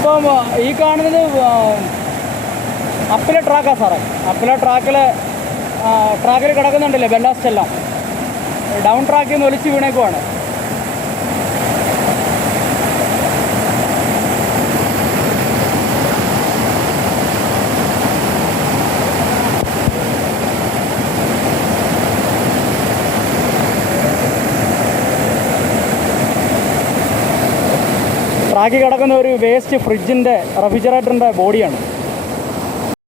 ഇപ്പം ഈ കാണുന്നത് അപ്പിലെ ട്രാക്കാ സാറേ അപ്പിലെ ട്രാക്കിൽ ട്രാക്കിൽ കിടക്കുന്നുണ്ടല്ലേ ബെൻഡാസ്റ്റെല്ലാം ഡൗൺ ട്രാക്കിൽ നിന്ന് ഒലിച്ച് വീണേക്കുവാണ് താക്കി കിടക്കുന്ന ഒരു വേസ്റ്റ് ഫ്രിഡ്ജിൻ്റെ റെഫ്രിജറേറ്ററിൻ്റെ ബോഡിയാണ്